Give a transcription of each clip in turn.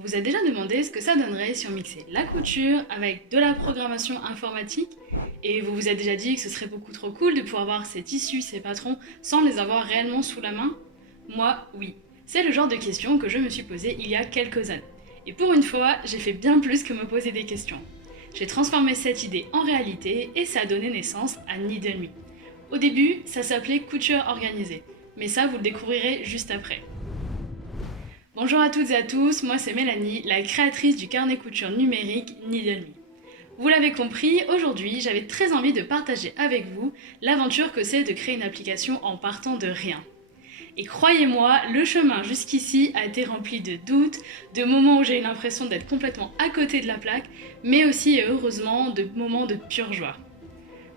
Vous vous êtes déjà demandé ce que ça donnerait si on mixait la couture avec de la programmation informatique et vous vous êtes déjà dit que ce serait beaucoup trop cool de pouvoir voir ces tissus, ces patrons sans les avoir réellement sous la main? Moi, oui. C'est le genre de questions que je me suis posée il y a quelques années. Et pour une fois, j'ai fait bien plus que me poser des questions. J'ai transformé cette idée en réalité et ça a donné naissance à Needle Me. Au début, ça s'appelait couture organisée, mais ça vous le découvrirez juste après. Bonjour à toutes et à tous, moi c'est Mélanie, la créatrice du carnet couture numérique Needle Me. Vous l'avez compris, aujourd'hui j'avais très envie de partager avec vous l'aventure que c'est de créer une application en partant de rien. Et croyez-moi, le chemin jusqu'ici a été rempli de doutes, de moments où j'ai eu l'impression d'être complètement à côté de la plaque, mais aussi et heureusement de moments de pure joie.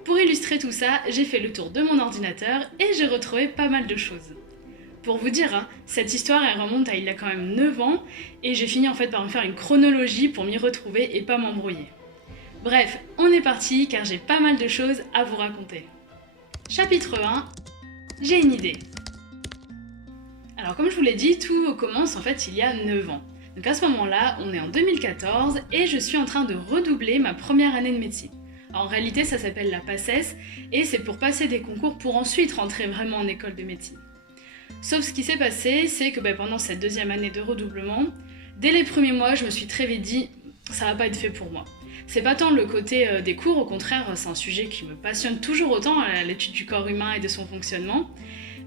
Pour illustrer tout ça, j'ai fait le tour de mon ordinateur et j'ai retrouvé pas mal de choses. Pour vous dire, cette histoire elle remonte à il y a quand même 9 ans et j'ai fini en fait par me faire une chronologie pour m'y retrouver et pas m'embrouiller. Bref, on est parti car j'ai pas mal de choses à vous raconter. Chapitre 1, j'ai une idée. Alors comme je vous l'ai dit, tout commence en fait il y a 9 ans. Donc à ce moment-là, on est en 2014 et je suis en train de redoubler ma première année de médecine. Alors, en réalité, ça s'appelle la PACES et c'est pour passer des concours pour ensuite rentrer vraiment en école de médecine. Sauf ce qui s'est passé, c'est que pendant cette deuxième année de redoublement, dès les premiers mois, je me suis très vite dit « ça va pas être fait pour moi ». C'est pas tant le côté des cours, au contraire, c'est un sujet qui me passionne toujours autant, l'étude du corps humain et de son fonctionnement,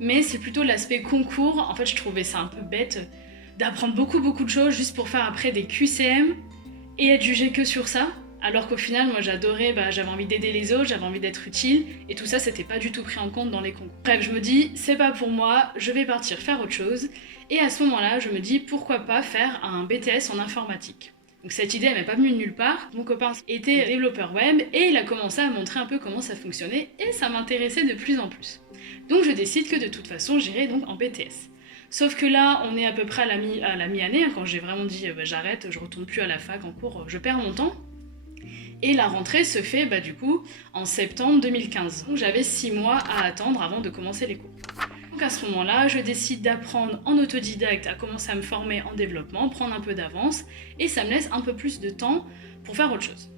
mais c'est plutôt l'aspect concours. En fait, je trouvais ça un peu bête d'apprendre beaucoup de choses juste pour faire après des QCM et être jugée que sur ça. Alors qu'au final, moi j'adorais, j'avais envie d'aider les autres, j'avais envie d'être utile, et tout ça c'était pas du tout pris en compte dans les concours. Bref, je me dis, c'est pas pour moi, je vais partir faire autre chose, et à ce moment-là, je me dis, pourquoi pas faire un BTS en informatique. Donc cette idée, elle m'est pas venue de nulle part. Mon copain était développeur web, et il a commencé à montrer un peu comment ça fonctionnait, et ça m'intéressait de plus en plus. Donc je décide que de toute façon, j'irai donc en BTS. Sauf que là, on est à peu près à la mi-année, quand j'ai vraiment dit, j'arrête, je retourne plus à la fac en cours, je perds mon temps. Et la rentrée se fait du coup en septembre 2015. Donc j'avais 6 mois à attendre avant de commencer les cours. Donc à ce moment-là, je décide d'apprendre en autodidacte à commencer à me former en développement, prendre un peu d'avance, et ça me laisse un peu plus de temps pour faire autre chose.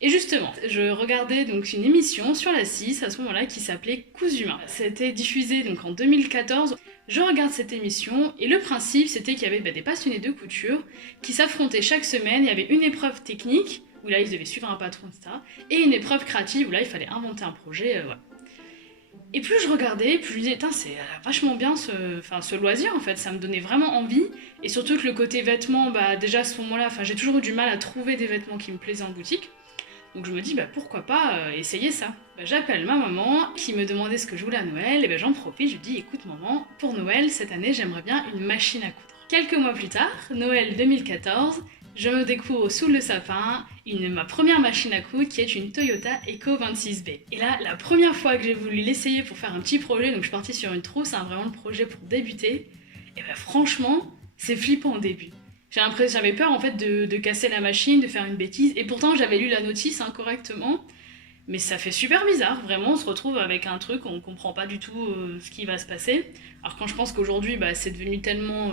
Et justement, je regardais donc une émission sur la 6 à ce moment-là qui s'appelait Cousu Main. C'était diffusé donc en 2014. Je regarde cette émission et le principe c'était qu'il y avait des passionnés de couture qui s'affrontaient chaque semaine. Il y avait une épreuve technique où là ils devaient suivre un patron, etc. Et une épreuve créative où là il fallait inventer un projet, voilà. Et plus je regardais, plus je me disais, c'est vachement bien ce loisir en fait, ça me donnait vraiment envie. Et surtout que le côté vêtements, déjà à ce moment-là, j'ai toujours eu du mal à trouver des vêtements qui me plaisaient en boutique. Donc je me dis, pourquoi pas essayer ça. J'appelle ma maman qui me demandait ce que je voulais à Noël, et j'en profite, je lui dis, écoute maman, pour Noël, cette année, j'aimerais bien une machine à coudre. Quelques mois plus tard, Noël 2014, je me découvre sous le sapin ma première machine à coudre qui est une Toyota Eco 26B. Et là, la première fois que j'ai voulu l'essayer pour faire un petit projet, donc je suis partie sur une trousse, vraiment le projet pour débuter, et franchement, c'est flippant au début. J'avais peur en fait de casser la machine, de faire une bêtise, et pourtant j'avais lu la notice correctement, mais ça fait super bizarre, vraiment on se retrouve avec un truc, on comprend pas du tout ce qui va se passer, alors quand je pense qu'aujourd'hui c'est devenu tellement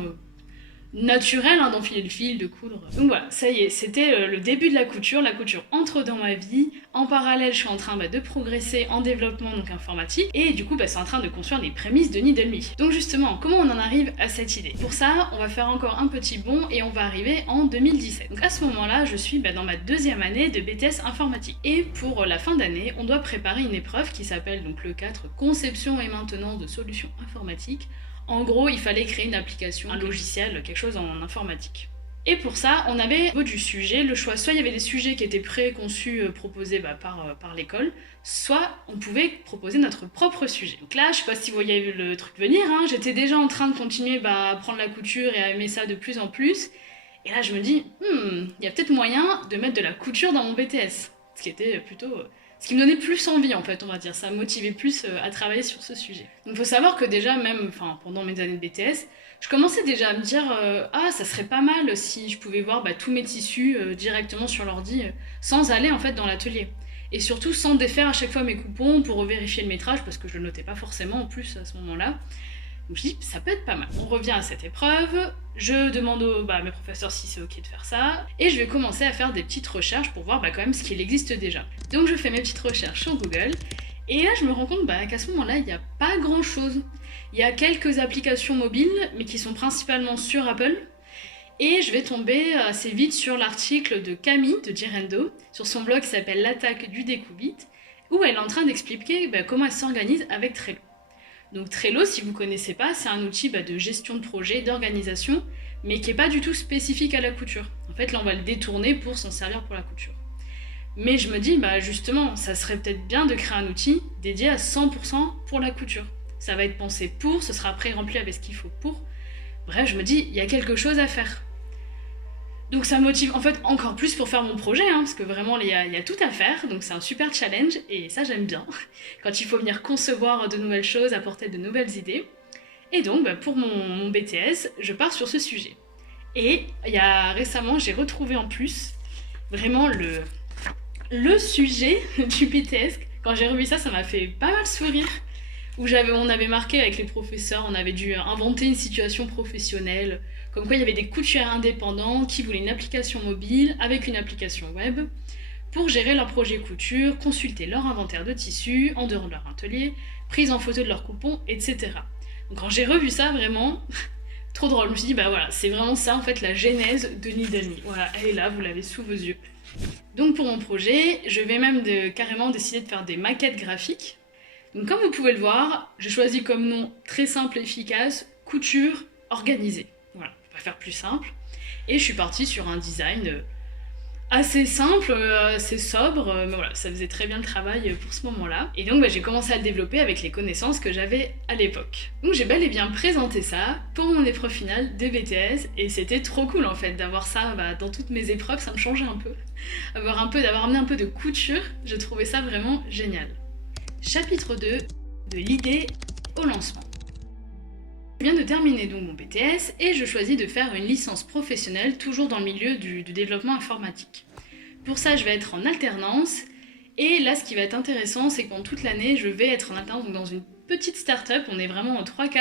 naturel d'enfiler le fil, de coudre. Donc voilà, ça y est, c'était le début de la couture entre dans ma vie. En parallèle, je suis en train de progresser en développement informatique, et du coup c'est en train de construire les prémices de Needle Me. Donc justement, comment on en arrive à cette idée? Pour ça, on va faire encore un petit bond et on va arriver en 2017. Donc à ce moment-là, je suis dans ma deuxième année de BTS informatique. Et pour la fin d'année, on doit préparer une épreuve qui s'appelle donc le 4 Conception et maintenance de solutions informatiques. En gros, il fallait créer une application, un logiciel, quelque chose en informatique. Et pour ça, on avait au niveau du sujet le choix. Soit il y avait des sujets qui étaient préconçus, proposés par l'école, soit on pouvait proposer notre propre sujet. Donc là, je sais pas si vous voyez le truc venir, j'étais déjà en train de continuer à apprendre la couture et à aimer ça de plus en plus. Et là, je me dis, il y a peut-être moyen de mettre de la couture dans mon BTS. Ce qui était plutôt... ce qui me donnait plus envie en fait, on va dire, ça me motivait plus à travailler sur ce sujet. Donc il faut savoir que déjà même, pendant mes années de BTS, je commençais déjà à me dire ça serait pas mal si je pouvais voir tous mes tissus directement sur l'ordi, sans aller en fait dans l'atelier. Et surtout sans défaire à chaque fois mes coupons pour vérifier le métrage, parce que je le notais pas forcément en plus à ce moment-là. Donc je dis, ça peut être pas mal. On revient à cette épreuve, je demande à mes professeurs si c'est ok de faire ça, et je vais commencer à faire des petites recherches pour voir quand même ce qu'il existe déjà. Donc je fais mes petites recherches sur Google, et là je me rends compte qu'à ce moment-là, il n'y a pas grand-chose. Il y a quelques applications mobiles, mais qui sont principalement sur Apple, et je vais tomber assez vite sur l'article de Camille de Girendo, sur son blog qui s'appelle L'attaque du découbit, où elle est en train d'expliquer comment elle s'organise avec Trello. Donc Trello, si vous ne connaissez pas, c'est un outil de gestion de projet, d'organisation, mais qui n'est pas du tout spécifique à la couture. En fait, là, on va le détourner pour s'en servir pour la couture. Mais je me dis, justement, ça serait peut-être bien de créer un outil dédié à 100% pour la couture. Ça va être pensé pour, ce sera après rempli avec ce qu'il faut pour. Bref, je me dis, il y a quelque chose à faire. Donc ça me motive en fait encore plus pour faire mon projet, parce que vraiment il y a tout à faire, donc c'est un super challenge, et ça j'aime bien, quand il faut venir concevoir de nouvelles choses, apporter de nouvelles idées. Et donc pour mon BTS, je pars sur ce sujet. Et récemment, j'ai retrouvé en plus vraiment le sujet du BTS. Quand j'ai revu ça, ça m'a fait pas mal sourire. Où on avait marqué avec les professeurs, on avait dû inventer une situation professionnelle, comme quoi il y avait des couturiers indépendants qui voulaient une application mobile avec une application web pour gérer leur projet couture, consulter leur inventaire de tissus en dehors de leur atelier, prise en photo de leurs coupons, etc. Donc quand j'ai revu ça, vraiment, trop drôle. Je me suis dit, voilà, c'est vraiment ça en fait la genèse de Needle Me. Voilà, elle est là, vous l'avez sous vos yeux. Donc pour mon projet, je vais même carrément décider de faire des maquettes graphiques. Donc comme vous pouvez le voir, j'ai choisi comme nom très simple et efficace, couture organisée. Voilà, on va faire plus simple. Et je suis partie sur un design assez simple, assez sobre, mais voilà, ça faisait très bien le travail pour ce moment-là. Et donc j'ai commencé à le développer avec les connaissances que j'avais à l'époque. Donc j'ai bel et bien présenté ça pour mon épreuve finale de BTS, et c'était trop cool en fait d'avoir ça dans toutes mes épreuves, ça me changeait un peu. D'avoir amené un peu de couture, je trouvais ça vraiment génial. Chapitre 2, de l'idée au lancement. Je viens de terminer donc mon BTS et je choisis de faire une licence professionnelle toujours dans le milieu du développement informatique. Pour ça, je vais être en alternance, et là ce qui va être intéressant, c'est que pendant toute l'année, je vais être en alternance dans une petite start-up, on est vraiment en 3-4,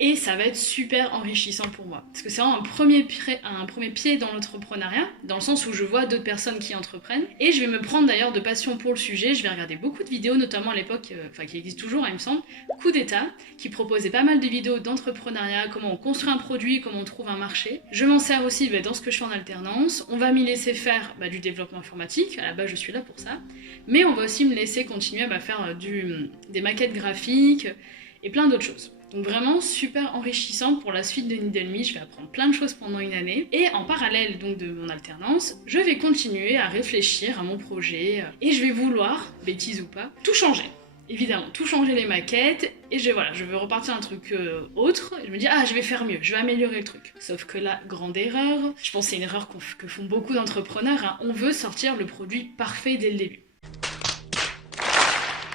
et ça va être super enrichissant pour moi. Parce que c'est vraiment un premier pied dans l'entrepreneuriat, dans le sens où je vois d'autres personnes qui entreprennent. Et je vais me prendre d'ailleurs de passion pour le sujet. Je vais regarder beaucoup de vidéos, notamment à l'époque, qui existe toujours, il me semble, Coup d'État, qui proposait pas mal de vidéos d'entrepreneuriat, comment on construit un produit, comment on trouve un marché. Je m'en sers aussi dans ce que je fais en alternance. On va m'y laisser faire du développement informatique, à la base je suis là pour ça. Mais on va aussi me laisser continuer à faire des maquettes graphiques et plein d'autres choses. Donc vraiment super enrichissant pour la suite de Needle Me, je vais apprendre plein de choses pendant une année. Et en parallèle donc de mon alternance, je vais continuer à réfléchir à mon projet et je vais vouloir, bêtise ou pas, tout changer. Évidemment, tout changer les maquettes, et je veux repartir un truc autre, et je me dis je vais faire mieux, je vais améliorer le truc. Sauf que là, grande erreur, je pense que c'est une erreur que font beaucoup d'entrepreneurs, on veut sortir le produit parfait dès le début.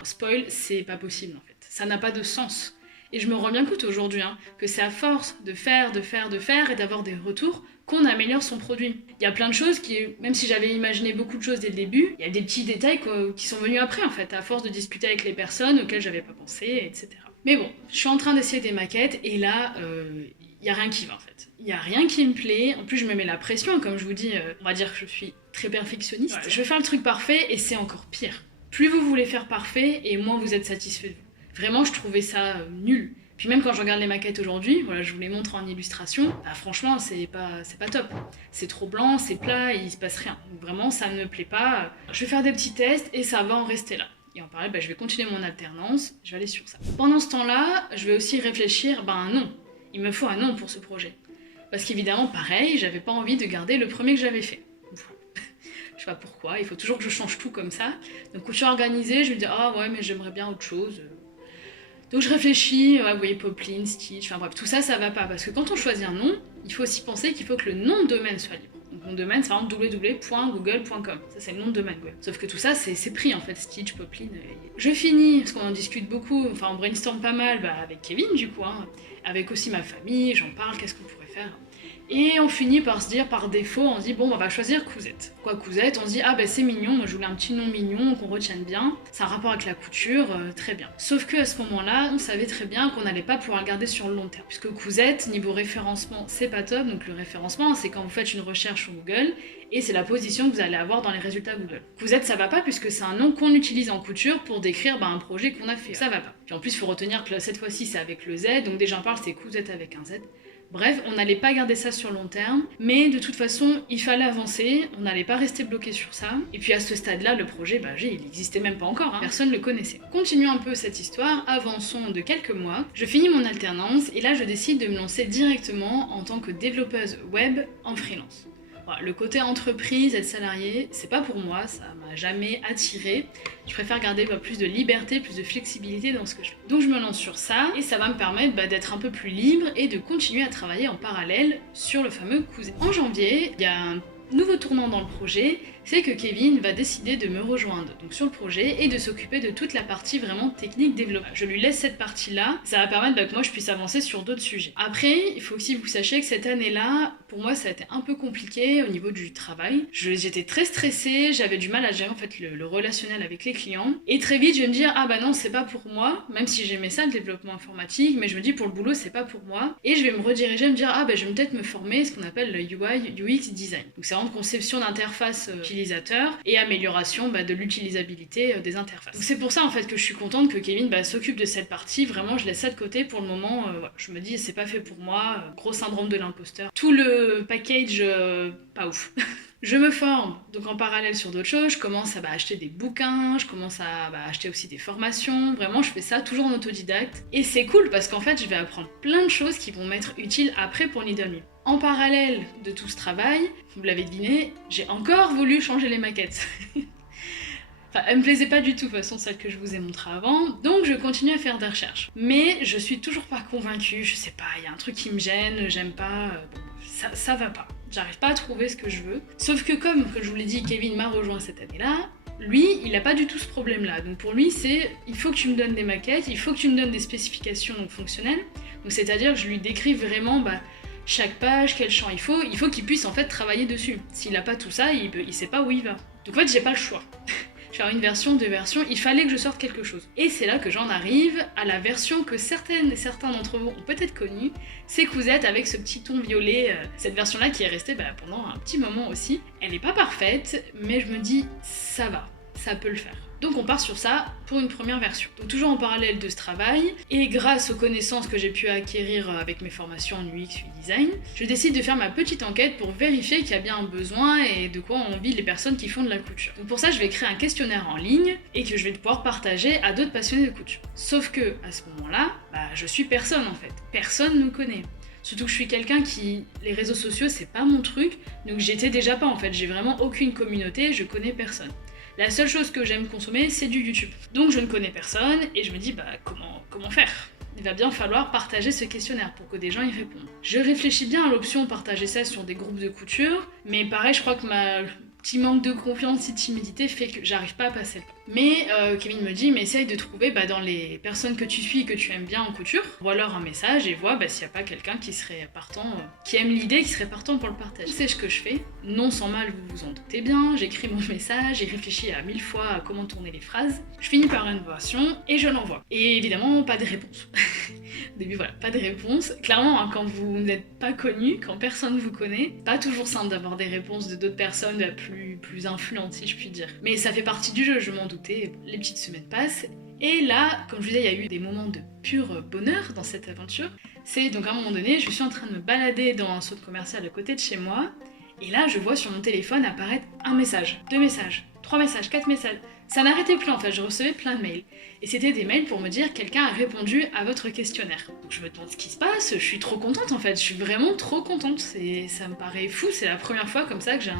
Spoil, c'est pas possible en fait, ça n'a pas de sens. Et je me rends bien compte aujourd'hui que c'est à force de faire et d'avoir des retours qu'on améliore son produit. Il y a plein de choses même si j'avais imaginé beaucoup de choses dès le début, il y a des petits détails qui sont venus après en fait, à force de discuter avec les personnes auxquelles j'avais pas pensé, etc. Mais bon, je suis en train d'essayer des maquettes et là, il y a rien qui va en fait. Il y a rien qui me plaît, en plus je me mets la pression, comme je vous dis, on va dire que je suis très perfectionniste. Ouais. Je vais faire le truc parfait et c'est encore pire. Plus vous voulez faire parfait et moins vous êtes satisfait de vous. Vraiment, je trouvais ça nul. Puis même quand je regarde les maquettes aujourd'hui, je vous les montre en illustration, franchement, c'est pas top. C'est trop blanc, c'est plat, et il se passe rien. Donc vraiment, ça ne me plaît pas. Je vais faire des petits tests et ça va en rester là. Et en parallèle, je vais continuer mon alternance, je vais aller sur ça. Pendant ce temps-là, je vais aussi réfléchir, un nom. Il me faut un nom pour ce projet. Parce qu'évidemment, pareil, j'avais pas envie de garder le premier que j'avais fait. Je sais pas pourquoi, il faut toujours que je change tout comme ça. Donc couture organisée, je me dis ouais, mais j'aimerais bien autre chose. Donc je réfléchis, vous voyez, Poplin, Stitch, bref, tout ça, ça va pas. Parce que quand on choisit un nom, il faut aussi penser qu'il faut que le nom de domaine soit libre. Donc mon domaine, c'est vraiment www.google.com. Ça, c'est le nom de domaine, ouais. Sauf que tout ça, c'est pris, en fait, Stitch, Poplin. Je finis, parce qu'on en discute beaucoup, on brainstorm pas mal avec Kevin, du coup, avec aussi ma famille, j'en parle, qu'est-ce qu'on pourrait faire. Et on finit par se dire, par défaut, on se dit bon, on va choisir Cousette. Quoi, Cousette, on se dit ah ben c'est mignon, moi je voulais un petit nom mignon qu'on retienne bien, c'est un rapport avec la couture, très bien. Sauf que à ce moment-là, on savait très bien qu'on n'allait pas pouvoir le garder sur le long terme. Puisque Cousette, niveau référencement, c'est pas top, donc le référencement, c'est quand vous faites une recherche sur Google, et c'est la position que vous allez avoir dans les résultats Google. Cousette, ça va pas puisque c'est un nom qu'on utilise en couture pour décrire un projet qu'on a fait. Ça va pas. Puis en plus, il faut retenir que cette fois-ci, c'est avec le Z, donc déjà on parle, c'est Cousette avec un Z. Bref, on n'allait pas garder ça sur long terme, mais de toute façon, il fallait avancer, on n'allait pas rester bloqué sur ça. Et puis à ce stade-là, le projet, il n'existait même pas encore, personne ne le connaissait. Continuons un peu cette histoire, avançons de quelques mois. Je finis mon alternance et là, je décide de me lancer directement en tant que développeuse web en freelance. Voilà, le côté entreprise, être salarié, c'est pas pour moi, ça m'a jamais attiré. Je préfère garder plus de liberté, plus de flexibilité dans ce que je fais. Donc je me lance sur ça et ça va me permettre d'être un peu plus libre et de continuer à travailler en parallèle sur le fameux Cousette. En janvier, il y a un nouveau tournant dans le projet, c'est que Kevin va décider de me rejoindre donc sur le projet et de s'occuper de toute la partie vraiment technique développement. Je lui laisse cette partie-là, ça va permettre que moi je puisse avancer sur d'autres sujets. Après, il faut aussi que vous sachiez que cette année-là, pour moi ça a été un peu compliqué au niveau du travail. J'étais très stressée, j'avais du mal à gérer en fait le relationnel avec les clients. Et très vite je vais me dire, ah bah non c'est pas pour moi, même si j'aimais ça le développement informatique, mais je me dis pour le boulot c'est pas pour moi. Et je vais me rediriger, me dire, ah bah je vais peut-être me former ce qu'on appelle le UI, UX design. Donc c'est vraiment conception d'interface utilisateur et amélioration de l'utilisabilité des interfaces. Donc c'est pour ça en fait que je suis contente que Kevin s'occupe de cette partie, vraiment je laisse ça de côté pour le moment, je me dis c'est pas fait pour moi, gros syndrome de l'imposteur. Tout le package, pas ouf. Je me forme donc en parallèle sur d'autres choses, je commence à acheter des bouquins, je commence à acheter aussi des formations, vraiment je fais ça toujours en autodidacte. Et c'est cool parce qu'en fait je vais apprendre plein de choses qui vont m'être utiles après pour Needle Me. En parallèle de tout ce travail, vous l'avez deviné, j'ai encore voulu changer les maquettes. Enfin, elle me plaisait pas du tout, de toute façon, celle que je vous ai montrée avant, donc je continue à faire des recherches. Mais je suis toujours pas convaincue, je sais pas, il y a un truc qui me gêne, j'aime pas, ça va pas. J'arrive pas à trouver ce que je veux. Sauf que comme je vous l'ai dit, Kevin m'a rejoint cette année-là, lui, il a pas du tout ce problème-là. Donc pour lui, c'est il faut que tu me donnes des maquettes, il faut que tu me donnes des spécifications fonctionnelles. Donc c'est-à-dire que je lui décris vraiment chaque page, quel champ il faut qu'il puisse en fait travailler dessus. S'il a pas tout ça, il sait pas où il va. Donc en fait, j'ai pas le choix. Faire une version, deux versions, il fallait que je sorte quelque chose. Et c'est là que j'en arrive à la version que certaines et certains d'entre vous ont peut-être connue, c'est Cousette avec ce petit ton violet, cette version-là qui est restée pendant un petit moment aussi. Elle n'est pas parfaite, mais je me dis, ça va, ça peut le faire. Donc on part sur ça pour une première version. Donc toujours en parallèle de ce travail, et grâce aux connaissances que j'ai pu acquérir avec mes formations en UX et design, je décide de faire ma petite enquête pour vérifier qu'il y a bien un besoin et de quoi ont envie les personnes qui font de la couture. Donc pour ça, je vais créer un questionnaire en ligne et que je vais pouvoir partager à d'autres passionnés de couture. Sauf que à ce moment-là, je suis personne en fait. Personne ne me connaît. Surtout que je suis quelqu'un qui... Les réseaux sociaux, c'est pas mon truc, donc j'étais déjà pas en fait. J'ai vraiment aucune communauté, je connais personne. La seule chose que j'aime consommer, c'est du YouTube. Donc je ne connais personne et je me dis comment faire ? Il va bien falloir partager ce questionnaire pour que des gens y répondent. Je réfléchis bien à l'option partager ça sur des groupes de couture, mais pareil, je crois que petit manque de confiance et de timidité fait que j'arrive pas à passer le pas. Mais Kevin me dit, mais essaye de trouver dans les personnes que tu suis et que tu aimes bien en couture, vois-leur un message et vois s'il n'y a pas quelqu'un qui serait partant, qui aime l'idée, qui serait partant pour le partager. C'est ce que je fais, non sans mal, vous vous en doutez bien, j'écris mon message, j'ai réfléchi à 1000 fois à comment tourner les phrases, je finis par une version et je l'envoie. Et évidemment, pas de réponse. Au début, pas de réponse. Clairement, quand vous n'êtes pas connu, quand personne vous connaît, pas toujours simple d'avoir des réponses de d'autres personnes plus influentes, si je puis dire. Mais ça fait partie du jeu, je m'en doutais. Les petites semaines passent. Et là, comme je vous disais, il y a eu des moments de pur bonheur dans cette aventure. C'est donc à un moment donné, je suis en train de me balader dans un centre commercial à côté de chez moi. Et là, je vois sur mon téléphone apparaître un message, 2 messages, 3 messages, 4 messages. Ça n'arrêtait plus en fait, je recevais plein de mails. Et c'était des mails pour me dire quelqu'un a répondu à votre questionnaire. Donc je me demande ce qui se passe, je suis trop contente en fait, je suis vraiment trop contente. Ça me paraît fou, c'est la première fois comme ça que j'ai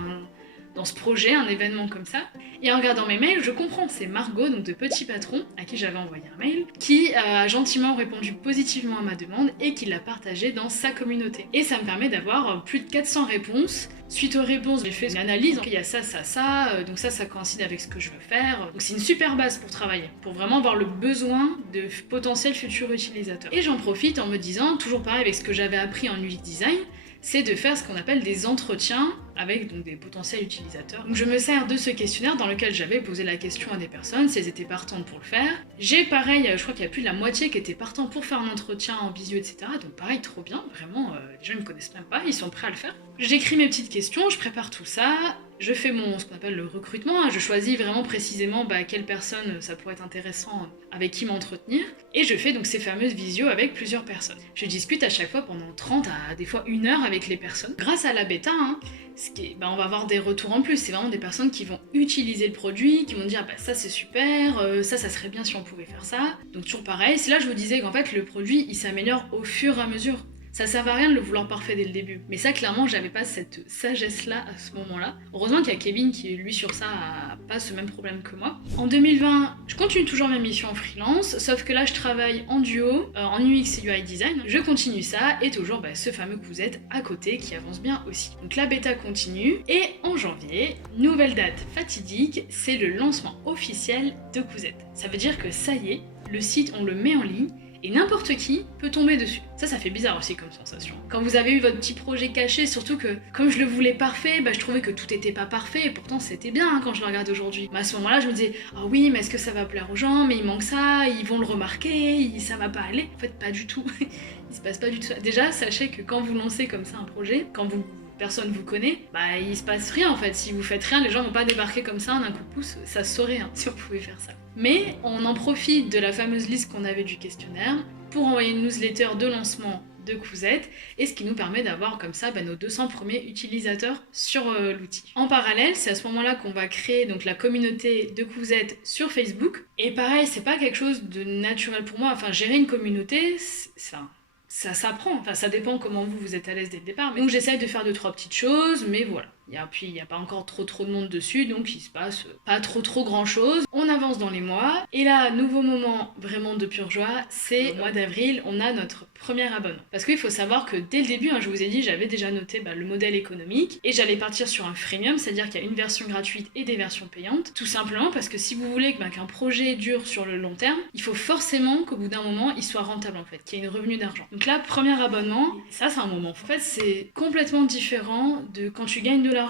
dans ce projet, un événement comme ça. Et en regardant mes mails, je comprends, c'est Margot, donc de Petit Patron, à qui j'avais envoyé un mail, qui a gentiment répondu positivement à ma demande et qui l'a partagé dans sa communauté. Et ça me permet d'avoir plus de 400 réponses. Suite aux réponses, j'ai fait une analyse, il y a ça, donc ça coïncide avec ce que je veux faire. Donc c'est une super base pour travailler, pour vraiment avoir le besoin de potentiels futurs utilisateurs. Et j'en profite en me disant, toujours pareil avec ce que j'avais appris en UX design, c'est de faire ce qu'on appelle des entretiens avec donc des potentiels utilisateurs. Donc je me sers de ce questionnaire dans lequel j'avais posé la question à des personnes, si elles étaient partantes pour le faire. J'ai pareil, je crois qu'il y a plus de la moitié qui étaient partants pour faire un entretien en visio, etc. Donc pareil, trop bien, vraiment, les gens ne me connaissent même pas, ils sont prêts à le faire. J'écris mes petites questions, je prépare tout ça, je fais ce qu'on appelle le recrutement, je choisis vraiment précisément quelle personne ça pourrait être intéressant avec qui m'entretenir, et je fais donc ces fameuses visios avec plusieurs personnes. Je discute à chaque fois pendant 30 à des fois 1 heure avec les personnes. Grâce à la bêta, on va avoir des retours en plus, c'est vraiment des personnes qui vont utiliser le produit, qui vont dire ça c'est super, ça serait bien si on pouvait faire ça. Donc toujours pareil, c'est là que je vous disais qu'en fait le produit il s'améliore au fur et à mesure. Ça sert à rien de le vouloir parfait dès le début. Mais ça, clairement, j'avais pas cette sagesse-là à ce moment-là. Heureusement qu'il y a Kevin qui, lui, sur ça, a pas ce même problème que moi. En 2020, je continue toujours ma mission en freelance, sauf que là, je travaille en duo, en UX et UI design. Je continue ça, et toujours ce fameux que vous êtes à côté qui avance bien aussi. Donc la bêta continue, et en janvier, nouvelle date fatidique, c'est le lancement officiel de Cousette. Ça veut dire que ça y est, le site, on le met en ligne, et n'importe qui peut tomber dessus. Ça fait bizarre aussi comme sensation. Quand vous avez eu votre petit projet caché, surtout que comme je le voulais parfait, je trouvais que tout était pas parfait, et pourtant c'était bien quand je le regarde aujourd'hui. Mais à ce moment-là, je me disais, ah oui, mais est-ce que ça va plaire aux gens? Mais il manque ça, ils vont le remarquer, ça va pas aller. En fait, pas du tout. Il se passe pas du tout ça. Déjà, sachez que quand vous lancez comme ça un projet, personne vous connaît, il se passe rien en fait. Si vous faites rien, les gens vont pas débarquer comme ça d'un coup de pouce, ça se saurait si on pouvait faire ça. Mais on en profite de la fameuse liste qu'on avait du questionnaire pour envoyer une newsletter de lancement de Cousette, et ce qui nous permet d'avoir comme ça nos 200 premiers utilisateurs sur l'outil. En parallèle, c'est à ce moment-là qu'on va créer donc la communauté de Cousette sur Facebook, et pareil, c'est pas quelque chose de naturel pour moi, gérer une communauté, ça s'apprend, ça dépend comment vous êtes à l'aise dès le départ. Donc j'essaye de faire 2-3 petites choses, mais voilà. Puis il n'y a pas encore trop de monde dessus, donc il se passe pas trop grand chose. On avance dans les mois, et là, nouveau moment vraiment de pure joie, c'est au mois d'avril, on a notre premier abonnement. Parce qu'il faut savoir que dès le début, je vous ai dit, j'avais déjà noté le modèle économique, et j'allais partir sur un freemium, c'est-à-dire qu'il y a une version gratuite et des versions payantes, tout simplement parce que si vous voulez qu'un projet dure sur le long terme, il faut forcément qu'au bout d'un moment, il soit rentable en fait, qu'il y ait une revenu d'argent. Donc là, premier abonnement, ça c'est un moment. En fait, c'est complètement différent de quand tu gagnes de l'argent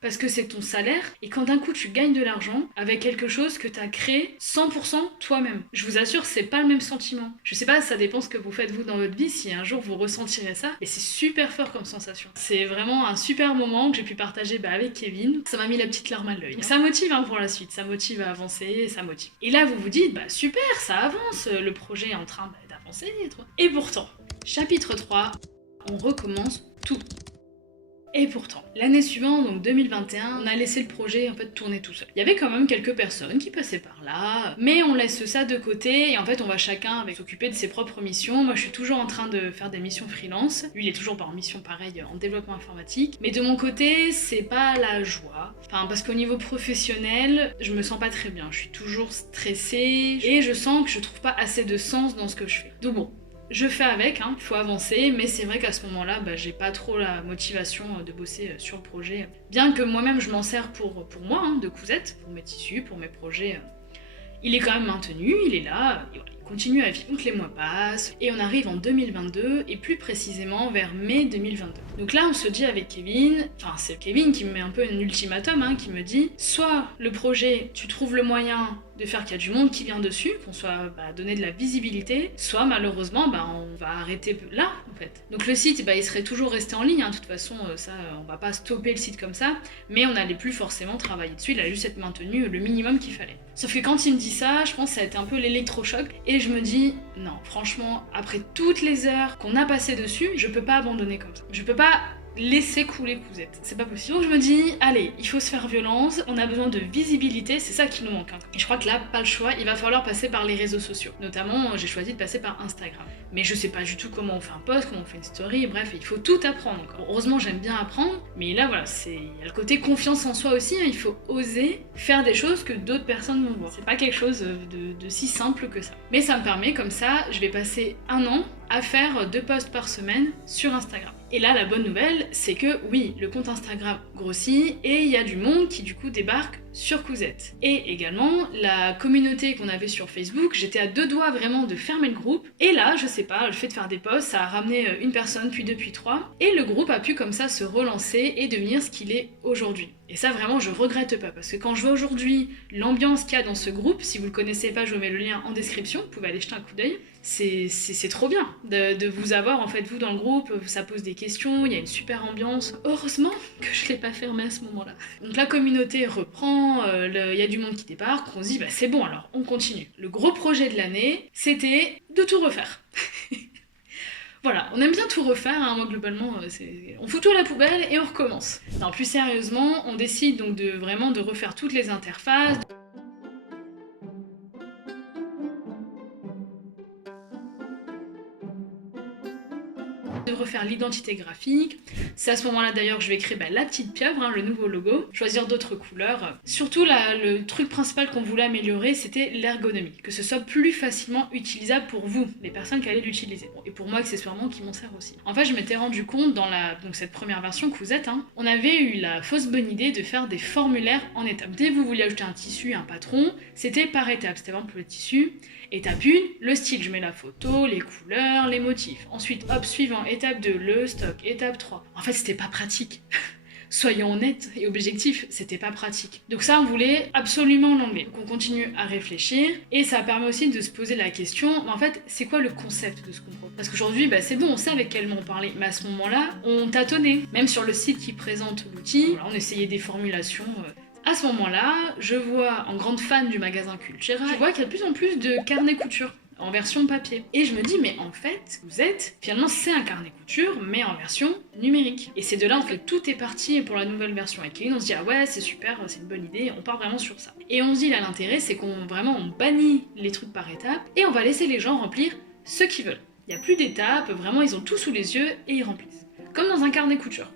parce que c'est ton salaire, et quand d'un coup tu gagnes de l'argent avec quelque chose que tu as créé 100% toi-même. Je vous assure, c'est pas le même sentiment. Je sais pas, ça dépend ce que vous faites vous dans votre vie, si un jour vous ressentirez ça, et c'est super fort comme sensation. C'est vraiment un super moment que j'ai pu partager avec Kevin. Ça m'a mis la petite larme à l'œil. Ça motive pour la suite, ça motive à avancer, ça motive. Et là vous vous dites, super, ça avance, le projet est en train d'avancer. Et pourtant, chapitre 3, on recommence tout. Et pourtant, l'année suivante, donc 2021, on a laissé le projet tourner tout seul. Il y avait quand même quelques personnes qui passaient par là, mais on laisse ça de côté, et en fait on va chacun s'occuper de ses propres missions. Moi je suis toujours en train de faire des missions freelance, lui il est toujours en mission pareil en développement informatique, mais de mon côté c'est pas la joie, parce qu'au niveau professionnel, je me sens pas très bien, je suis toujours stressée, et je sens que je trouve pas assez de sens dans ce que je fais. Donc bon, je fais avec, il faut avancer, mais c'est vrai qu'à ce moment-là, j'ai pas trop la motivation de bosser sur le projet. Bien que moi-même je m'en sers pour moi, de Cousette, pour mes tissus, pour mes projets. Il est quand même maintenu, il est là, et voilà, il continue à vivre. Donc les mois passent, et on arrive en 2022, et plus précisément vers mai 2022. Donc là on se dit avec Kevin, c'est Kevin qui me met un peu un ultimatum, qui me dit, soit le projet, tu trouves le moyen de faire qu'il y a du monde qui vient dessus, qu'on soit donné de la visibilité, soit malheureusement on va arrêter là en fait. Donc le site il serait toujours resté en ligne, de toute façon ça on va pas stopper le site comme ça, mais on n'allait plus forcément travailler dessus, il a juste être maintenu le minimum qu'il fallait. Sauf que quand il me dit ça, je pense que ça a été un peu l'électrochoc, et je me dis non, franchement, après toutes les heures qu'on a passées dessus, je peux pas abandonner comme ça. Je peux pas laisser couler Cousette, c'est pas possible. Donc je me dis, allez, il faut se faire violence, on a besoin de visibilité, c'est ça qui nous manque. Et je crois que là, pas le choix, il va falloir passer par les réseaux sociaux. Notamment, j'ai choisi de passer par Instagram. Mais je sais pas du tout comment on fait un post, comment on fait une story, bref, il faut tout apprendre. Heureusement, j'aime bien apprendre, mais là, voilà, il y a le côté confiance en soi aussi, il faut oser faire des choses que d'autres personnes vont voir. C'est pas quelque chose de si simple que ça. Mais ça me permet, comme ça, je vais passer 1 an à faire 2 posts par semaine sur Instagram. Et là, la bonne nouvelle, c'est que oui, le compte Instagram grossit et il y a du monde qui du coup débarque sur Cousette. Et également, la communauté qu'on avait sur Facebook, j'étais à 2 doigts vraiment de fermer le groupe. Et là, je sais pas, le fait de faire des posts, ça a ramené une personne, puis 2, puis 3. Et le groupe a pu comme ça se relancer et devenir ce qu'il est aujourd'hui. Et ça vraiment, je regrette pas, parce que quand je vois aujourd'hui l'ambiance qu'il y a dans ce groupe, si vous le connaissez pas, je vous mets le lien en description, vous pouvez aller jeter un coup d'œil. C'est trop bien de vous avoir en fait vous dans le groupe, ça pose des questions, il y a une super ambiance. Heureusement que je l'ai pas fermé à ce moment-là. Donc la communauté reprend, il y a du monde qui débarque, on se dit bah c'est bon alors, on continue. Le gros projet de l'année, c'était de tout refaire. Voilà, on aime bien tout refaire, hein. Moi globalement, on fout tout à la poubelle et on recommence. Non, plus sérieusement, on décide donc vraiment de refaire toutes les interfaces, de refaire l'identité graphique. C'est à ce moment-là d'ailleurs que je vais créer la petite pieuvre, hein, le nouveau logo, choisir d'autres couleurs. Surtout le truc principal qu'on voulait améliorer, c'était l'ergonomie, que ce soit plus facilement utilisable pour vous, les personnes qui allaient l'utiliser. Bon, et pour moi accessoirement qui m'en sert aussi. En fait, je m'étais rendu compte dans donc cette première version Cousette, hein, on avait eu la fausse bonne idée de faire des formulaires en étapes. Dès que vous vouliez ajouter un tissu, un patron, c'était par étapes. C'était vraiment pour le tissu. Étape 1, le style, je mets la photo, les couleurs, les motifs. Ensuite, hop, suivant, étape 2, le stock, étape 3. En fait, c'était pas pratique. Soyons honnêtes et objectifs, c'était pas pratique. Donc ça, on voulait absolument l'enlever. Donc on continue à réfléchir, et ça permet aussi de se poser la question, en fait, c'est quoi le concept de ce qu'on propose? Parce qu'aujourd'hui, c'est bon, on sait avec quel mot on parlait, mais à ce moment-là, on tâtonnait. Même sur le site qui présente l'outil, voilà, on essayait des formulations... À ce moment-là, je vois, en grande fan du magasin Cultura, je vois qu'il y a de plus en plus de carnets couture en version papier. Et je me dis, mais en fait, finalement c'est un carnet couture, mais en version numérique. Et c'est de là en fait tout est parti pour la nouvelle version avec Kevin. On se dit, ah ouais, c'est super, c'est une bonne idée, on part vraiment sur ça. Et on se dit, là, l'intérêt, c'est qu'on bannit les trucs par étapes, et on va laisser les gens remplir ce qu'ils veulent. Il n'y a plus d'étapes, vraiment, ils ont tout sous les yeux, et ils remplissent. Comme dans un carnet couture.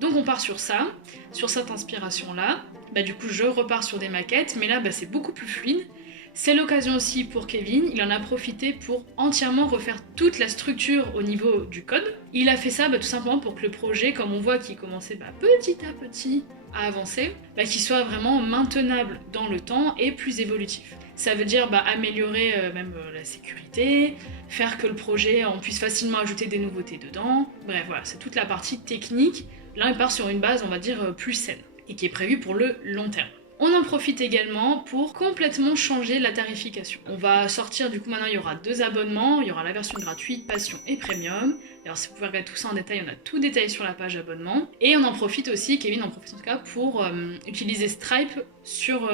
Donc on part sur ça, sur cette inspiration-là. Du coup, je repars sur des maquettes, mais là, c'est beaucoup plus fluide. C'est l'occasion aussi pour Kevin, il en a profité pour entièrement refaire toute la structure au niveau du code. Il a fait ça tout simplement pour que le projet, comme on voit qu'il commençait petit à petit à avancer, qu'il soit vraiment maintenable dans le temps et plus évolutif. Ça veut dire améliorer même la sécurité, faire que le projet, on puisse facilement ajouter des nouveautés dedans. Bref, voilà, c'est toute la partie technique. Là, il part sur une base, on va dire, plus saine, et qui est prévue pour le long terme. On en profite également pour complètement changer la tarification. On va sortir, du coup, maintenant, il y aura 2 abonnements. Il y aura la version gratuite, Passion et Premium. Alors, si vous pouvez regarder tout ça en détail, on a tout détaillé sur la page abonnement. Et on en profite aussi, Kevin en profite en tout cas, pour utiliser Stripe sur,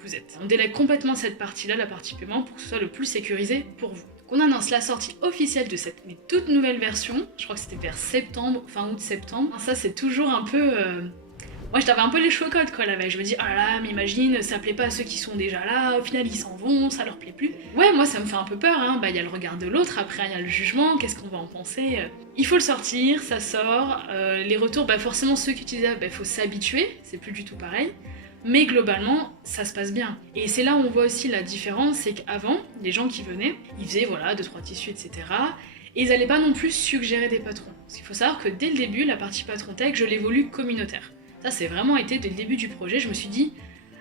Cousette. On délègue complètement cette partie-là, la partie paiement, pour que ce soit le plus sécurisé pour vous. On annonce la sortie officielle de cette toute nouvelle version. Je crois que c'était vers septembre, fin août-septembre. Ça, c'est toujours un peu... Moi, je t'avais un peu les cheveux codes, la veille. Je me dis, oh là là, mais imagine, ça plaît pas à ceux qui sont déjà là, au final, ils s'en vont, ça leur plaît plus. Ouais, moi, ça me fait un peu peur, hein. Y a le regard de l'autre, après, il y a le jugement, qu'est-ce qu'on va en penser? Il faut le sortir, ça sort. Les retours, forcément, ceux qui utilisent, faut s'habituer, c'est plus du tout pareil. Mais globalement, ça se passe bien. Et c'est là où on voit aussi la différence, c'est qu'avant, les gens qui venaient, ils faisaient 2-3 tissus, etc. Et ils n'allaient pas non plus suggérer des patrons. Parce qu'il faut savoir que dès le début, la partie patron tech, je l'ai voulu communautaire. Ça, c'est vraiment été dès le début du projet, je me suis dit,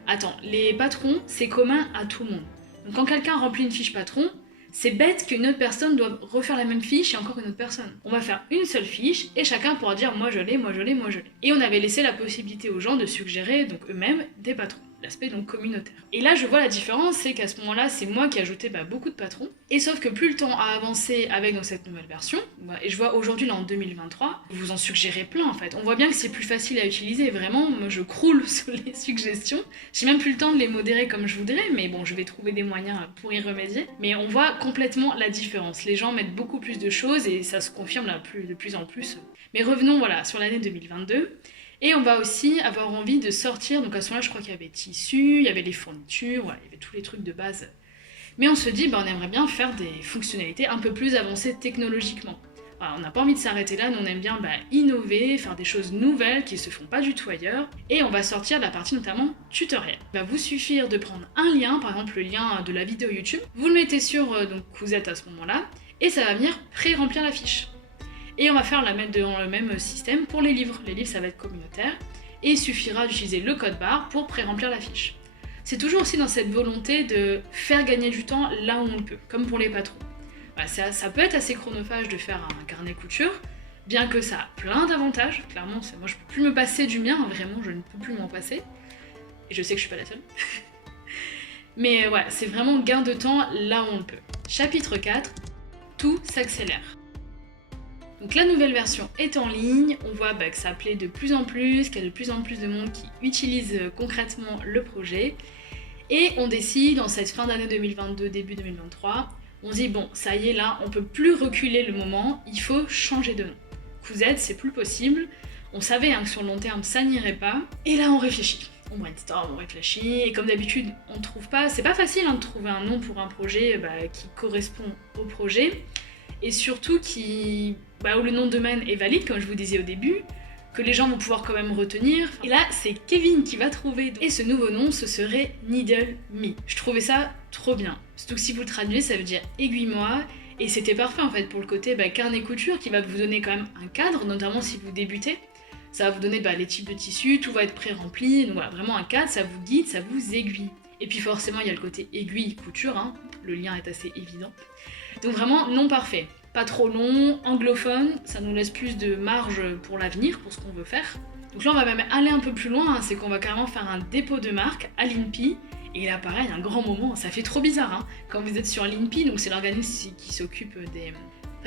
attends, les patrons, c'est commun à tout le monde. Donc quand quelqu'un remplit une fiche patron, c'est bête qu'une autre personne doive refaire la même fiche et encore une autre personne. On va faire une seule fiche et chacun pourra dire moi je l'ai, moi je l'ai, moi je l'ai. Et on avait laissé la possibilité aux gens de suggérer donc eux-mêmes des patrons. L'aspect donc communautaire. Et là je vois la différence, c'est qu'à ce moment-là c'est moi qui ai ajouté beaucoup de patrons, et sauf que plus le temps a avancé avec cette nouvelle version, et je vois aujourd'hui là en 2023, vous en suggérez plein en fait, on voit bien que c'est plus facile à utiliser, vraiment, moi je croule sous les suggestions, j'ai même plus le temps de les modérer comme je voudrais, mais bon je vais trouver des moyens pour y remédier, mais on voit complètement la différence, les gens mettent beaucoup plus de choses et ça se confirme là de plus en plus. Mais revenons sur l'année 2022. Et on va aussi avoir envie de sortir, donc à ce moment-là je crois qu'il y avait tissu, il y avait les fournitures, il y avait tous les trucs de base. Mais on se dit, on aimerait bien faire des fonctionnalités un peu plus avancées technologiquement. Voilà, on n'a pas envie de s'arrêter là, nous on aime bien innover, faire des choses nouvelles qui se font pas du tout ailleurs. Et on va sortir de la partie notamment tutoriel. Il va vous suffire de prendre un lien, par exemple le lien de la vidéo YouTube, vous le mettez sur Cousette à ce moment-là, et ça va venir pré-remplir la fiche. Et on va faire la mettre dans le même système pour les livres. Les livres, ça va être communautaire. Et il suffira d'utiliser le code barre pour pré-remplir la fiche. C'est toujours aussi dans cette volonté de faire gagner du temps là où on le peut, comme pour les patrons. Voilà, ça peut être assez chronophage de faire un carnet couture, bien que ça a plein d'avantages. Clairement, moi je peux plus me passer du mien, vraiment je ne peux plus m'en passer. Et je sais que je suis pas la seule. Mais ouais, c'est vraiment gain de temps là où on le peut. Chapitre 4, tout s'accélère. Donc la nouvelle version est en ligne, on voit que ça plaît de plus en plus, qu'il y a de plus en plus de monde qui utilise concrètement le projet. Et on décide, en cette fin d'année 2022, début 2023, on se dit bon, ça y est là, on peut plus reculer le moment, il faut changer de nom. Cousette, c'est plus possible, on savait que sur le long terme ça n'irait pas, et là on réfléchit. On brainstorm, on réfléchit, et comme d'habitude, on trouve pas, c'est pas facile de trouver un nom pour un projet qui correspond au projet, et surtout où le nom de domaine est valide, comme je vous disais au début, que les gens vont pouvoir quand même retenir. Et là, c'est Kevin qui va trouver. Et ce nouveau nom, ce serait Needle Me. Je trouvais ça trop bien. Surtout que si vous le traduisez, ça veut dire aiguille-moi. Et c'était parfait en fait pour le côté carnet couture qui va vous donner quand même un cadre, notamment si vous débutez. Ça va vous donner les types de tissus, tout va être pré-rempli. Donc voilà, vraiment un cadre, ça vous guide, ça vous aiguille. Et puis forcément, il y a le côté aiguille couture, le lien est assez évident. Donc vraiment, nom parfait. Pas trop long, anglophone, ça nous laisse plus de marge pour l'avenir, pour ce qu'on veut faire. Donc là on va même aller un peu plus loin, c'est qu'on va carrément faire un dépôt de marque à l'INPI. Et là pareil, un grand moment, ça fait trop bizarre quand vous êtes sur l'INPI, donc c'est l'organisme qui s'occupe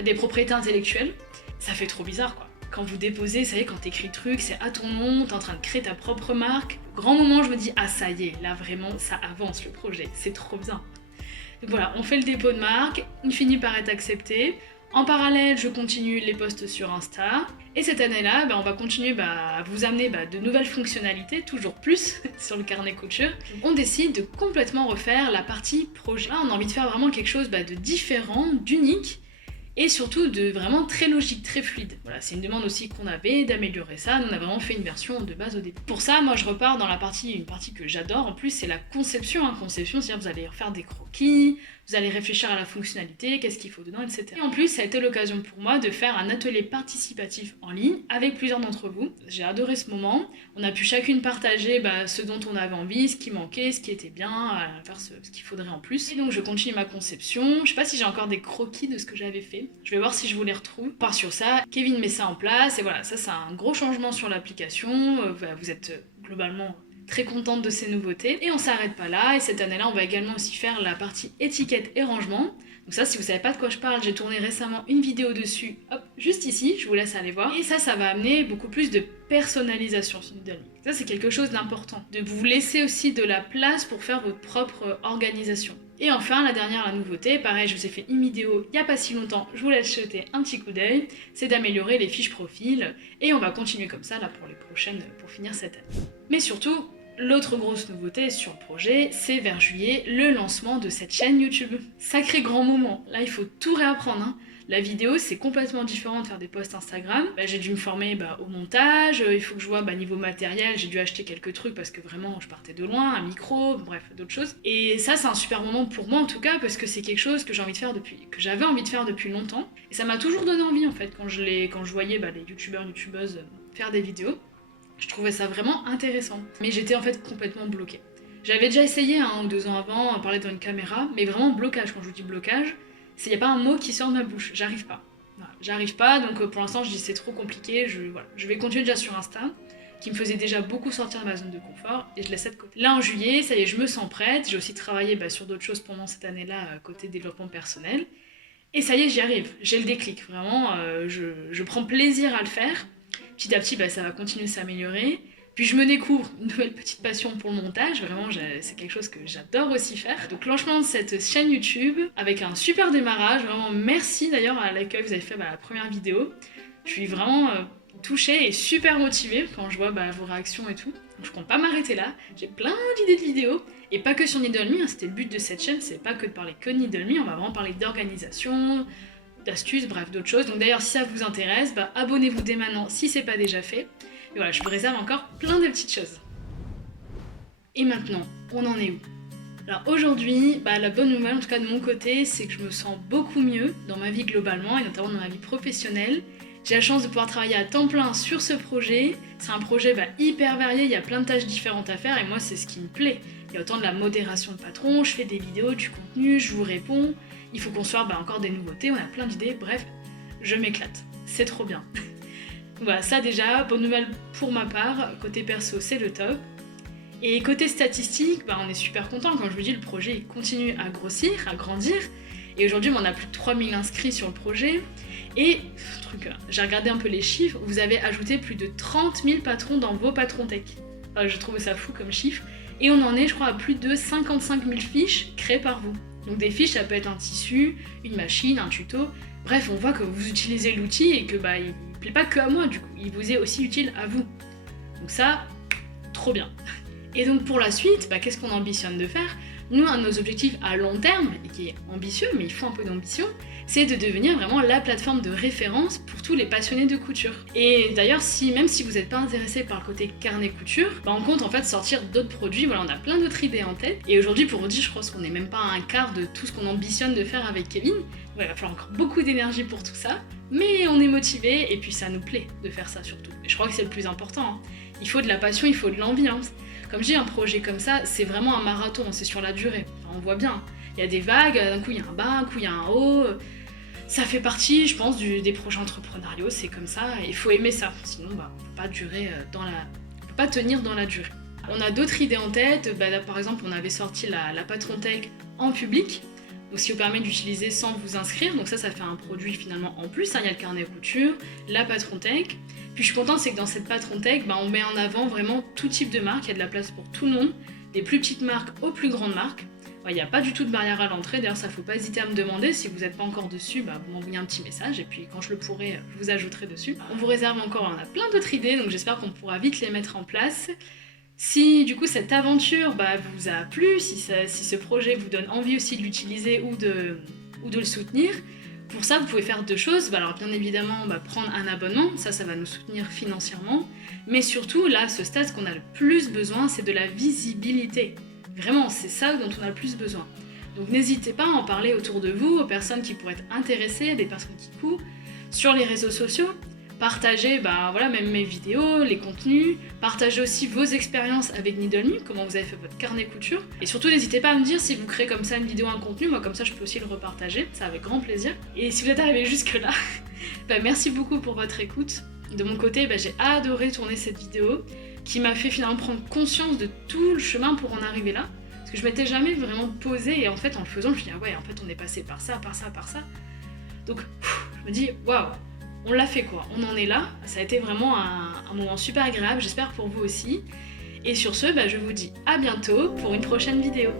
des propriétés intellectuelles. Ça fait trop bizarre quoi. Quand vous déposez, ça y est, quand t'écris le truc, c'est à ton nom, t'es en train de créer ta propre marque. Grand moment, je me dis, ah ça y est, là vraiment, ça avance le projet, c'est trop bien. Donc voilà, on fait le dépôt de marque, il finit par être accepté. En parallèle, je continue les posts sur Insta. Et cette année-là, on va continuer à vous amener de nouvelles fonctionnalités, toujours plus, sur le carnet couture. On décide de complètement refaire la partie projet. Là, on a envie de faire vraiment quelque chose de différent, d'unique, et surtout de vraiment très logique, très fluide. Voilà, c'est une demande aussi qu'on avait d'améliorer ça. Nous, on a vraiment fait une version de base au début. Pour ça, moi, je repars dans une partie que j'adore. En plus, c'est la conception. Conception, c'est-à-dire vous allez faire des croquis, vous allez réfléchir à la fonctionnalité, qu'est-ce qu'il faut dedans, etc. Et en plus, ça a été l'occasion pour moi de faire un atelier participatif en ligne avec plusieurs d'entre vous. J'ai adoré ce moment. On a pu chacune partager ce dont on avait envie, ce qui manquait, ce qui était bien, faire ce qu'il faudrait en plus. Et donc, je continue ma conception. Je sais pas si j'ai encore des croquis de ce que j'avais fait. Je vais voir si je vous les retrouve. On part sur ça. Kevin met ça en place. Et voilà, ça, c'est un gros changement sur l'application. Vous êtes globalement très contente de ces nouveautés. Et on s'arrête pas là, et cette année-là, on va également aussi faire la partie étiquette et rangement. Donc ça, si vous savez pas de quoi je parle, j'ai tourné récemment une vidéo dessus, hop, juste ici, je vous laisse aller voir. Et ça va amener beaucoup plus de personnalisation sur Needle Me. Ça, c'est quelque chose d'important, de vous laisser aussi de la place pour faire votre propre organisation. Et enfin, la nouveauté, pareil, je vous ai fait une vidéo il n'y a pas si longtemps, je vous laisse jeter un petit coup d'œil, c'est d'améliorer les fiches profil, et on va continuer comme ça là pour les prochaines, pour finir cette année. Mais surtout, l'autre grosse nouveauté sur le projet, c'est vers juillet, le lancement de cette chaîne YouTube. Sacré grand moment, là il faut tout réapprendre. La vidéo, c'est complètement différent de faire des posts Instagram. J'ai dû me former au montage, il faut que je vois niveau matériel, j'ai dû acheter quelques trucs parce que vraiment je partais de loin, un micro, bref, d'autres choses. Et ça, c'est un super moment pour moi en tout cas, parce que c'est quelque chose que j'avais envie de faire depuis longtemps. Et ça m'a toujours donné envie en fait, quand je voyais les youtubeurs, youtubeuses faire des vidéos. Je trouvais ça vraiment intéressant. Mais j'étais en fait complètement bloquée. J'avais déjà essayé 1 ou 2 ans avant à parler dans une caméra, mais vraiment blocage. Quand je vous dis blocage, il n'y a pas un mot qui sort de ma bouche. J'arrive pas. Voilà, j'arrive pas, donc pour l'instant je dis c'est trop compliqué. Je vais continuer déjà sur Insta, qui me faisait déjà beaucoup sortir de ma zone de confort, et je laisse ça de côté. Là en juillet, ça y est, je me sens prête. J'ai aussi travaillé sur d'autres choses pendant cette année-là, côté développement personnel. Et ça y est, j'y arrive. J'ai le déclic. Vraiment, je prends plaisir à le faire. Petit à petit, ça va continuer de s'améliorer. Puis je me découvre une nouvelle petite passion pour le montage. Vraiment, c'est quelque chose que j'adore aussi faire. Donc lancement de cette chaîne YouTube avec un super démarrage. Vraiment, merci d'ailleurs à l'accueil que vous avez fait la première vidéo. Je suis vraiment touchée et super motivée quand je vois vos réactions et tout. Donc je compte pas m'arrêter là. J'ai plein d'idées de vidéos. Et pas que sur Needle Me, c'était le but de cette chaîne. C'est pas que de parler que de Needle Me. On va vraiment parler d'organisation, d'astuces, bref, d'autres choses. Donc d'ailleurs, si ça vous intéresse, abonnez-vous dès maintenant si c'est pas déjà fait. Et voilà, je vous réserve encore plein de petites choses. Et maintenant, on en est où? Alors aujourd'hui, la bonne nouvelle, en tout cas de mon côté, c'est que je me sens beaucoup mieux dans ma vie globalement, et notamment dans ma vie professionnelle. J'ai la chance de pouvoir travailler à temps plein sur ce projet. C'est un projet hyper varié, il y a plein de tâches différentes à faire et moi c'est ce qui me plaît. Il y a autant de la modération de patron, je fais des vidéos, du contenu, je vous réponds, il faut concevoir encore des nouveautés, on a plein d'idées, bref, je m'éclate. C'est trop bien. Voilà, ça déjà, bonne nouvelle pour ma part, côté perso c'est le top. Et côté statistique, on est super content, comme je vous dis, le projet continue à grossir, à grandir. Et aujourd'hui, on a plus de 3000 inscrits sur le projet. Et, j'ai regardé un peu les chiffres, vous avez ajouté plus de 30 000 patrons dans vos patrons tech. Enfin, je trouvais ça fou comme chiffre. Et on en est, je crois, à plus de 55 000 fiches créées par vous. Donc des fiches, ça peut être un tissu, une machine, un tuto. Bref, on voit que vous utilisez l'outil et que il ne plaît pas que à moi, du coup. Il vous est aussi utile à vous. Donc ça, trop bien. Et donc pour la suite, qu'est-ce qu'on ambitionne de faire ? Nous, un de nos objectifs à long terme, et qui est ambitieux, mais il faut un peu d'ambition, c'est de devenir vraiment la plateforme de référence pour tous les passionnés de couture. Et d'ailleurs, même si vous n'êtes pas intéressé par le côté carnet couture, on compte en fait sortir d'autres produits, voilà, on a plein d'autres idées en tête. Et aujourd'hui, pour vous dire, je pense qu'on n'est même pas à un quart de tout ce qu'on ambitionne de faire avec Kevin. Ouais, il va falloir encore beaucoup d'énergie pour tout ça, mais on est motivé et puis ça nous plaît de faire ça surtout. Et je crois que c'est le plus important, hein. Il faut de la passion, il faut de l'envie, hein. Comme je dis, un projet comme ça, c'est vraiment un marathon, c'est sur la durée. Enfin, on voit bien, il y a des vagues, d'un coup il y a un bas, un coup il y a un haut. Ça fait partie, je pense, des projets entrepreneuriaux, c'est comme ça, et il faut aimer ça. Sinon, on peut pas tenir dans la durée. On a d'autres idées en tête, là, par exemple, on avait sorti la Patron Tech en public, donc ce qui vous permet d'utiliser sans vous inscrire, donc ça fait un produit finalement en plus, hein. Il y a le carnet couture, la Patron Tech. Puis je suis contente, c'est que dans cette Patron Tech, on met en avant vraiment tout type de marque, il y a de la place pour tout le monde, des plus petites marques aux plus grandes marques. Il n'y a pas du tout de barrière à l'entrée, d'ailleurs ça ne faut pas hésiter à me demander, si vous n'êtes pas encore dessus, vous m'envoyez un petit message et puis quand je le pourrai, je vous ajouterai dessus. On vous réserve encore, on a plein d'autres idées, donc j'espère qu'on pourra vite les mettre en place. Si du coup cette aventure vous a plu, si ce projet vous donne envie aussi de l'utiliser ou de le soutenir, pour ça vous pouvez faire deux choses. Alors bien évidemment prendre un abonnement, ça va nous soutenir financièrement, mais surtout là, à ce stade, ce qu'on a le plus besoin, c'est de la visibilité. Vraiment, c'est ça dont on a le plus besoin. Donc n'hésitez pas à en parler autour de vous, aux personnes qui pourraient être intéressées, des personnes qui courent, sur les réseaux sociaux. Partagez même mes vidéos, les contenus, partagez aussi vos expériences avec Needle Me, comment vous avez fait votre carnet couture. Et surtout n'hésitez pas à me dire si vous créez comme ça une vidéo, un contenu, moi comme ça je peux aussi le repartager, ça avec grand plaisir. Et si vous êtes arrivé jusque là, merci beaucoup pour votre écoute. De mon côté, j'ai adoré tourner cette vidéo, qui m'a fait finalement prendre conscience de tout le chemin pour en arriver là. Parce que je m'étais jamais vraiment posée et en fait en le faisant, je me dis en fait on est passé par ça, par ça, par ça. Donc je me dis waouh, on l'a fait quoi, on en est là. Ça a été vraiment un moment super agréable, j'espère pour vous aussi. Et sur ce, je vous dis à bientôt pour une prochaine vidéo.